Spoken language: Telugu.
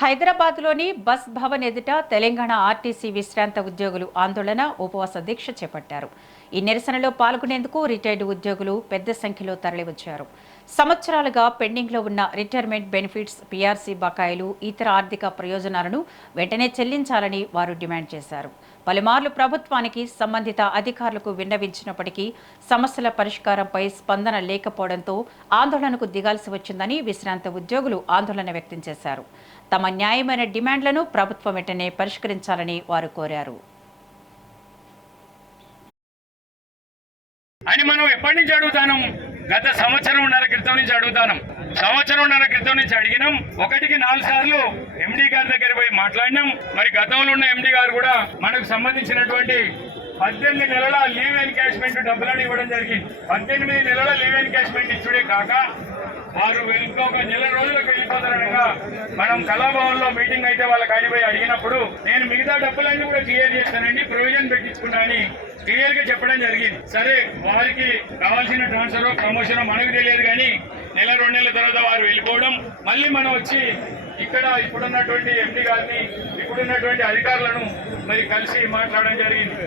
హైదరాబాద్లోని బస్ భవన్ ఎదుట తెలంగాణ ఆర్టీసీ విశ్రాంత ఉద్యోగులు ఆందోళన ఉపవాస దీక్ష చేపట్టారు. ఈ నిరసనలో పాల్గొనేందుకు రిటైర్డ్ ఉద్యోగులు పెద్ద సంఖ్యలో తరలివచ్చారు. సంవత్సరాలుగా పెండింగ్లో ఉన్న రిటైర్మెంట్ బెనిఫిట్స్, పీఆర్సీ బకాయిలు, ఇతర ఆర్థిక ప్రయోజనాలను వెంటనే చెల్లించాలని వారు డిమాండ్ చేశారు. పలుమార్లు ప్రభుత్వానికి, సంబంధిత అధికారులకు విన్నవించినప్పటికీ సమస్యల పరిష్కారంపై స్పందన లేకపోవడంతో ఆందోళనకు దిగాల్సి వచ్చిందని విశ్రాంత ఉద్యోగులు ఆందోళన వ్యక్తం చేశారు. తమ న్యాయమైన డిమాండ్లను ప్రభుత్వం వెంటనే పరిష్కరించాలని వారు కోరారు. అని మనం ఎప్పటి నుంచి అడుగుతాను? గత సంవత్సరంన్నర క్రితం నుంచి అడుగుతాను. సంవత్సరంన్నర క్రితం నుంచి అడిగినాం. 1కి 4 సార్లు ఎండీ గారి దగ్గర పోయి మాట్లాడినాం. మరి గతంలో ఉన్న ఎండీ గారు కూడా మనకు సంబంధించినటువంటి 18 నెలల లీవ్ ఎన్కాష్మెంట్ డబ్బులను ఇవ్వడం జరిగింది. 18 నెలల లీవ్ ఎన్కాష్మెంట్ ఇచ్చుడే కాక వారు ఇంకొక నెల రోజులకు వెళ్ళిపోతారనగా మనం కళాభవన్ లో మీటింగ్ అయితే వాళ్ళ కాడిపోయి అడిగినప్పుడు నేను మిగతా డబ్బులన్నీ కూడా క్లియర్ చేస్తానండి, ప్రొవిజన్ పెట్టించుకున్నా అని క్లియర్ గా చెప్పడం జరిగింది. సరే, వారికి కావాల్సిన ట్రాన్స్ఫర్ ప్రమోషన్ మనకు తెలియదు, కానీ నెల 2 నెలల తర్వాత వారు వెళ్ళిపోవడం, మళ్ళీ మనం వచ్చి ఇక్కడ ఇప్పుడున్నటువంటి ఎంపీ గారిని, ఇప్పుడున్నటువంటి అధికారులను మరి కలిసి మాట్లాడడం జరిగింది.